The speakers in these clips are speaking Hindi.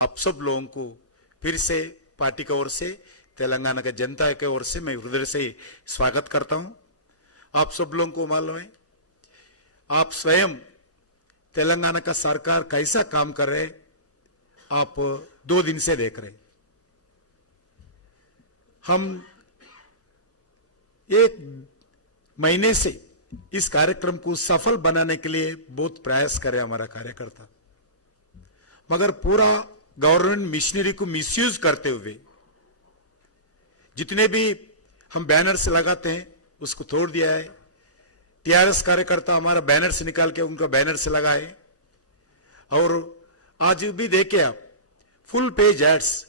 आप सब लोगों को फिर से पार्टी की ओर से, तेलंगाना के जनता की ओर से मैं हृदय से स्वागत करता हूं। आप सब लोगों को मालूम है, आप स्वयं तेलंगाना का सरकार कैसा काम कर रहे, आप 2 दिन से देख रहे। हम 1 महीने से इस कार्यक्रम को सफल बनाने के लिए बहुत प्रयास करे हमारा कार्यकर्ता, मगर पूरा गवर्नमेंट मिशनरी को मिसयूज करते हुए जितने भी हम बैनर्स लगाते हैं उसको तोड़ दिया है। टीआरएस कार्यकर्ता हमारा बैनर से निकाल के उनका बैनर से लगाए, और आज भी देखिए आप फुल पेज एड्स।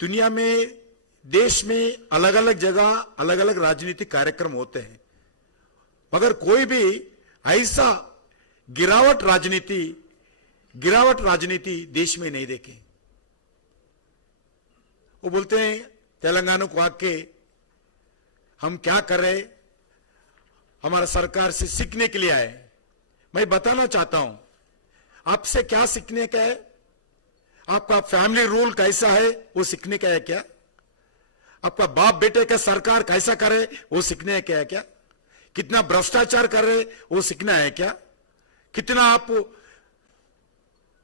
दुनिया में, देश में अलग अलग जगह अलग अलग राजनीतिक कार्यक्रम होते हैं, मगर कोई भी ऐसा गिरावट राजनीति देश में नहीं देखे। वो बोलते हैं तेलंगाना को आके हम क्या कर रहे, हमारा सरकार से सीखने के लिए आए। मैं बताना चाहता हूं आपसे, क्या सीखने का है? आपका फैमिली रूल कैसा है वो सीखने का है क्या? आपका बाप बेटे का सरकार कैसा करे वो सीखने का है क्या? कितना भ्रष्टाचार कर रहे वो सीखना है क्या? कितना आप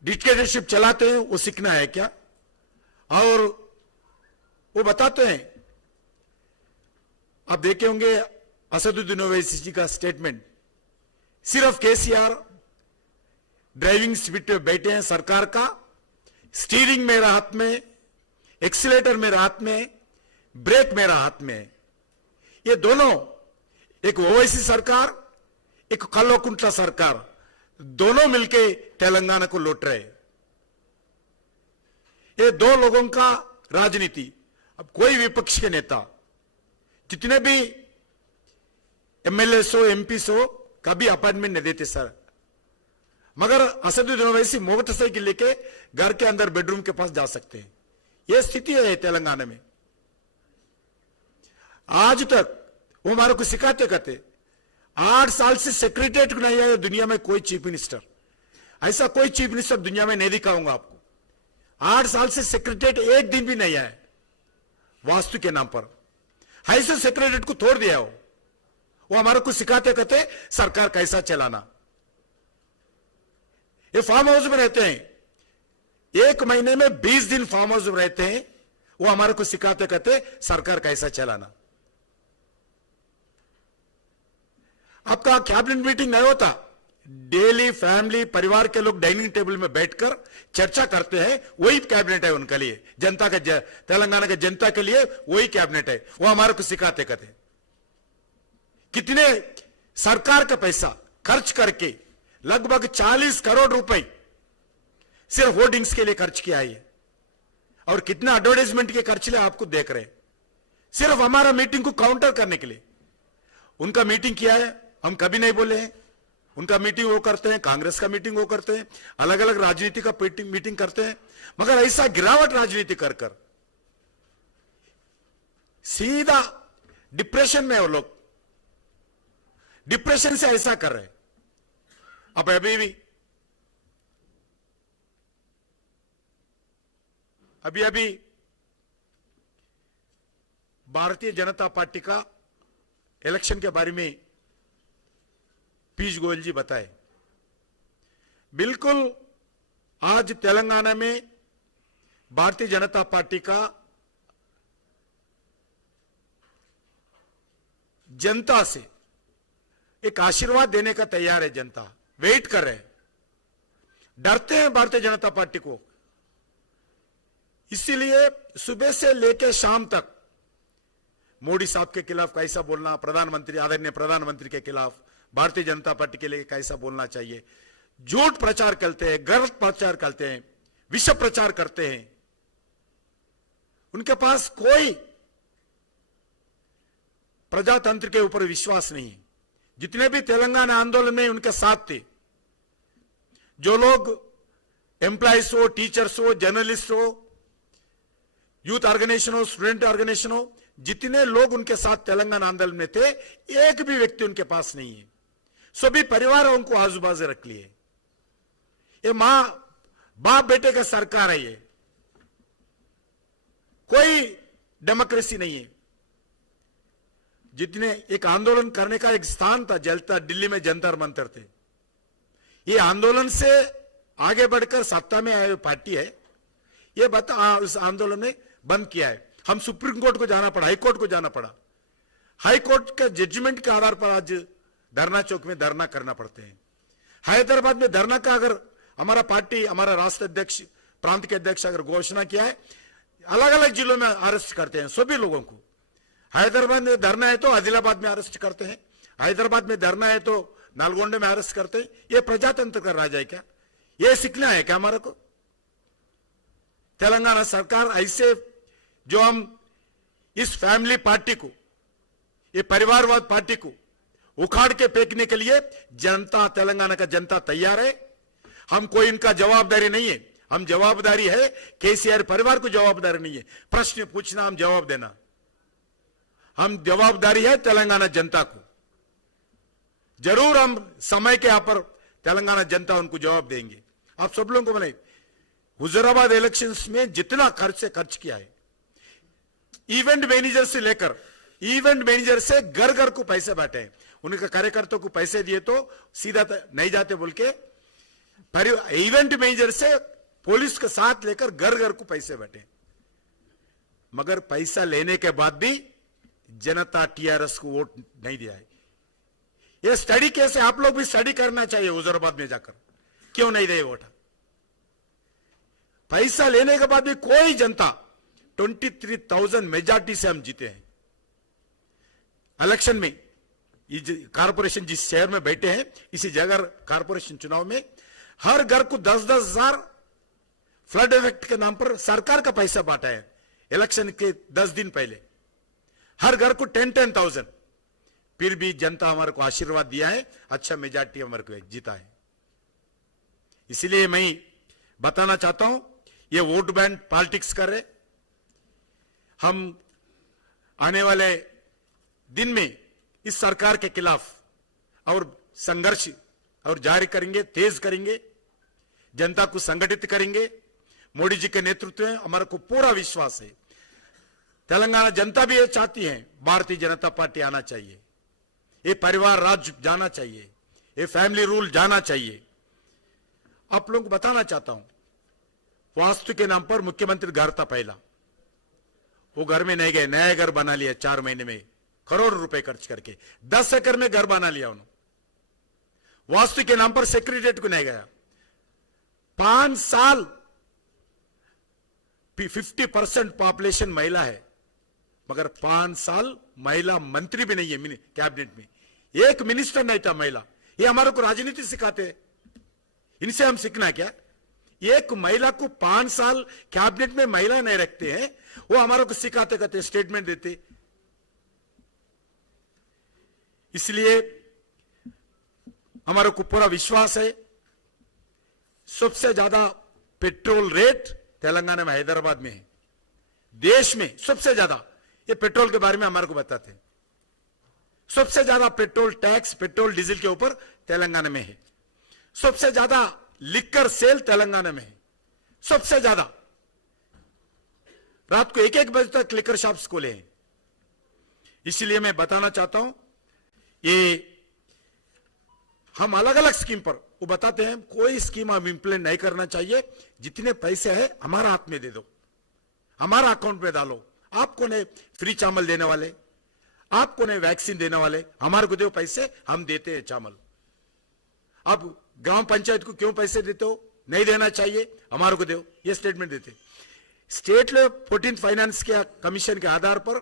डिक्टेटरशिप चलाते हैं वो सीखना है क्या? और वो बताते हैं, आप देखे होंगे असदुद्दीन ओवैसी जी का स्टेटमेंट, सिर्फ केसीआर ड्राइविंग सीट पे बैठे हैं सरकार का, स्टीयरिंग मेरा हाथ में, एक्सीलेटर मेरा हाथ में, ब्रेक मेरा हाथ में। ये दोनों, एक ओवैसी सरकार, एक कल्वकुंट्ला सरकार, दोनों मिलके तेलंगाना को लूट रहे। ये 2 लोगों का राजनीति। अब कोई विपक्ष के नेता, जितने भी एमएलए हो, एमपी हो, कभी अपॉइंटमेंट नहीं देते सर, मगर असदुद्दीन ओवैसी मोटरसाइकिल लेके घर के अंदर बेडरूम के पास जा सकते हैं। यह स्थिति है तेलंगाना में। आज तक वो हमारे को सिखाते कहते, 8 साल से सेक्रेटरीट को नहीं आया दुनिया में कोई चीफ मिनिस्टर, ऐसा कोई चीफ मिनिस्टर दुनिया में नहीं दिखाऊंगा आपको। 8 साल से सेक्रेटरीट एक दिन भी नहीं आया वास्तु के नाम पर। ऐसे सेक्रेटरीट को तोड़ दिया वो हमारे को सिखाते कहते सरकार कैसा चलाना। ये फार्म हाउस में रहते हैं, 1 महीने में 20 दिन फार्म हाउस में रहते हैं, वो हमारे को सिखाते कहते सरकार कैसा चलाना। आपका कैबिनेट मीटिंग नहीं होता, डेली फैमिली परिवार के लोग डाइनिंग टेबल में बैठकर चर्चा करते हैं, वही कैबिनेट है उनके लिए, जनता का, तेलंगाना के जनता के लिए वही कैबिनेट है। वो हमारे को सिखाते कहते कितने सरकार का पैसा खर्च करके लगभग 40 करोड़ रुपए सिर्फ होर्डिंग्स के लिए खर्च किया है, और कितना एडवर्टाइजमेंट के खर्च ले आपको देख रहे, सिर्फ हमारा मीटिंग को काउंटर करने के लिए। उनका मीटिंग किया है, हम कभी नहीं बोले हैं। उनका मीटिंग वो करते हैं, कांग्रेस का मीटिंग वो करते हैं, अलग अलग राजनीति का मीटिंग करते हैं, मगर ऐसा गिरावट राजनीति कर सीधा डिप्रेशन में वो लोग, डिप्रेशन से ऐसा कर रहे हैं। अब अभी भारतीय जनता पार्टी का इलेक्शन के बारे में पीयूष गोयल जी बताए। बिल्कुल आज तेलंगाना में भारतीय जनता पार्टी का जनता से एक आशीर्वाद देने का तैयार है। जनता वेट कर रहे हैं, डरते हैं भारतीय जनता पार्टी को। इसीलिए सुबह से लेकर शाम तक मोदी साहब के खिलाफ कैसा बोलना, प्रधानमंत्री, आदरणीय प्रधानमंत्री के खिलाफ भारतीय जनता पार्टी के लिए कैसा बोलना चाहिए, झूठ प्रचार करते हैं, गलत प्रचार करते हैं, विष प्रचार करते हैं। उनके पास कोई प्रजातंत्र के ऊपर विश्वास नहीं है। जितने भी तेलंगाना आंदोलन में उनके साथ थे, जो लोग एम्प्लॉइज हो, टीचर्स हो, जर्नलिस्ट हो, यूथ ऑर्गेनाइजेशन हो, स्टूडेंट ऑर्गेनाइजेशन हो, जितने लोग उनके साथ तेलंगाना आंदोलन में थे, एक भी व्यक्ति उनके पास नहीं है। सभी परिवार उनको आजू बाजू रख लिए। ये बाप बेटे का सरकार है ये, कोई डेमोक्रेसी नहीं है। जितने एक आंदोलन करने का एक स्थान था, जलता दिल्ली में जंतर मंतर थे। ये आंदोलन से आगे बढ़कर सत्ता में आए पार्टी है, ये उस आंदोलन ने बंद किया है। हम सुप्रीम कोर्ट को जाना पड़ा, हाई कोर्ट को जाना पड़ा। हाई कोर्ट के जजमेंट के आधार पर आज धरना चौक में धरना करना पड़ते हैं। हैदराबाद में धरना का अगर हमारा पार्टी, हमारा राष्ट्र अध्यक्ष, प्रांत के अध्यक्ष अगर घोषणा किया है, अलग अलग जिलों में अरेस्ट करते हैं सभी लोगों को। हैदराबाद में धरना है तो आदिलाबाद में अरेस्ट करते हैं, हैदराबाद में धरना है तो नालगोंडे में अरेस्ट करते हैं। ये प्रजातंत्र का राज है क्या? ये सीखना है क्या हमारे को? तेलंगाना सरकार ऐसे जो हम इस फैमिली पार्टी को, ये परिवारवाद पार्टी को उखाड़ के फेंकने के लिए जनता, तेलंगाना का जनता तैयार है। हम कोई इनका जवाबदारी नहीं है, हम जवाबदारी है केसीआर परिवार को जवाबदारी नहीं है। प्रश्न पूछना, हम जवाब देना, हम जवाबदारी है तेलंगाना जनता को। जरूर हम समय के यहां पर तेलंगाना जनता उनको जवाब देंगे। आप सब लोगों को बोले, हुजूराबाद इलेक्शंस में जितना खर्च किया है, इवेंट मैनेजर से लेकर इवेंट मैनेजर से घर घर को पैसे बांटे हैं। उनके कार्यकर्ताओं को पैसे दिए तो सीधा नहीं जाते बोल के इवेंट मैनेजर से पुलिस के साथ लेकर घर घर को पैसे बांटे। मगर पैसा लेने के बाद भी जनता टीआरएस को वोट नहीं दिया है। यह स्टडी केस है, आप लोग भी स्टडी करना चाहिए हुजूराबाद में जाकर, क्यों नहीं दे वोट। पैसा लेने के बाद भी कोई जनता 23,000 मेजॉरिटी से हम जीते हैं इलेक्शन में। कारपोरेशन जिस शहर में बैठे हैं, इसी जगह कारपोरेशन चुनाव में हर घर को 10-10 हजार फ्लड इफेक्ट के नाम पर सरकार का पैसा बांटा है। इलेक्शन के 10 दिन पहले हर घर को 10,000। फिर भी जनता हमारे को आशीर्वाद दिया है, अच्छा मेजॉरिटी हमारे को जीता है। इसलिए मैं बताना चाहता हूं, ये वोट बैंक पॉलिटिक्स कर रहे। हम आने वाले दिन में इस सरकार के खिलाफ और संघर्ष और जारी करेंगे, तेज करेंगे, जनता को संगठित करेंगे। मोदी जी के नेतृत्व में हमारे को पूरा विश्वास है। तेलंगाना जनता भी ये चाहती है, भारतीय जनता पार्टी आना चाहिए, ये परिवार राज जाना चाहिए, ये फैमिली रूल जाना चाहिए। आप लोगों को बताना चाहता हूं, वास्तु के नाम पर मुख्यमंत्री घर था पहला, वो घर में नहीं गए, नया घर बना लिया 4 महीने में, करोड़ रुपए खर्च करके 10 एकड़ में घर बना लिया उन्होंने। वास्तु के नाम पर सेक्रेटरीट को नहीं गया। 5 साल 50% पॉपुलेशन महिला है, मगर 5 साल महिला मंत्री भी नहीं है कैबिनेट में, एक मिनिस्टर नहीं था महिला। ये हमारे को राजनीति सिखाते हैं, इनसे हम सीखना क्या? एक महिला को 5 साल कैबिनेट में महिला नहीं रखते हैं, वो हमारे को सिखाते कहते स्टेटमेंट देते। इसलिए हमारे को पूरा विश्वास है, सबसे ज्यादा पेट्रोल रेट तेलंगाना में, हैदराबाद में है, देश में सबसे ज्यादा। ये पेट्रोल के बारे में हमारे को बताते हैं, सबसे ज्यादा पेट्रोल टैक्स, पेट्रोल डीजल के ऊपर तेलंगाना में है। सबसे ज्यादा लिकर सेल तेलंगाना में है, सबसे ज्यादा। रात को 1-1 बजे तक लिकर शॉप्स खोले हैं। इसलिए मैं बताना चाहता हूं, ये हम अलग अलग स्कीम पर वो बताते हैं, कोई स्कीम हम इंप्लीमेंट नहीं करना चाहिए। जितने पैसे हैं हमारा हाथ में दे दो, हमारा अकाउंट में डालो। आपको ने फ्री चावल देने वाले, आपको ने वैक्सीन देने वाले, हमारे को दो पैसे, हम देते हैं चावल। आप ग्राम पंचायत को क्यों पैसे देते हो? नहीं देना चाहिए, हमारे को दो, ये स्टेटमेंट देते। स्टेट ले 14th फाइनेंस के कमीशन के आधार पर,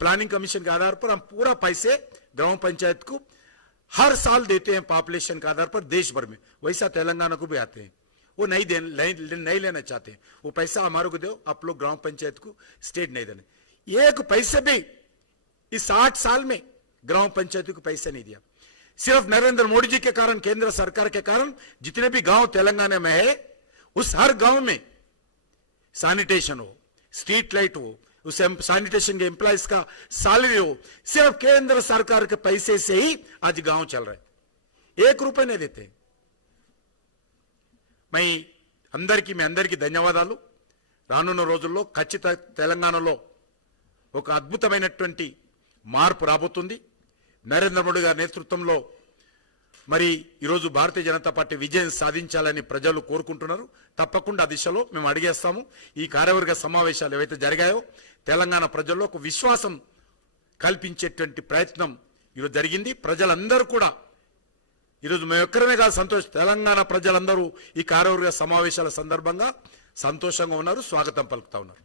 प्लानिंग कमीशन के आधार पर हम पूरा पैसे ग्राम पंचायत को हर साल देते हैं पॉपुलेशन के आधार पर देश भर में। वैसा तेलंगाना को भी आते हैं, वो नहीं लेना चाहते हैं। वो पैसा हमारे को दो, आप लोग ग्राम पंचायत को, स्टेट नहीं देने। एक पैसे भी इस 8 साल में ग्राम पंचायत को पैसा नहीं दिया। सिर्फ नरेंद्र मोदी जी के कारण, केंद्र सरकार के कारण जितने भी गांव तेलंगाना में है, उस हर गांव में सैनिटेशन हो, स्ट्रीट लाइट हो, उस सैनिटेशन के एम्प्लॉइज का सैलरी हो, सिर्फ केंद्र सरकार के पैसे से ही आज गांव चल रहे, 1 रुपए नहीं देते। मैं అందరికీ మీ అందరికీ ధన్యవాదాలు. రానున్న రోజుల్లో ఖచ్చిత తెలంగాణలో ఒక అద్భుతమైనటువంటి మార్పు రాబోతుంది. నరేంద్ర మోడీ గారి నేతృత్వంలో మరి ఈరోజు భారతీయ జనతా పార్టీ విజయం సాధించాలని ప్రజలు కోరుకుంటున్నారు. తప్పకుండా ఆ దిశలో మేము అడిగేస్తాము. ఈ కార్యవర్గ సమావేశాలు ఏవైతే జరిగాయో తెలంగాణ ప్రజల్లో ఒక విశ్వాసం కల్పించేటువంటి ప్రయత్నం ఈరోజు జరిగింది. ప్రజలందరూ కూడా ఈరోజు మేము ఒక్కరమే కాదు తెలంగాణ ప్రజలందరూ ఈ కార్యవర్గ సమావేశాల సందర్భంగా సంతోషంగా ఉన్నారు, స్వాగతం పలుకుతా ఉన్నారు.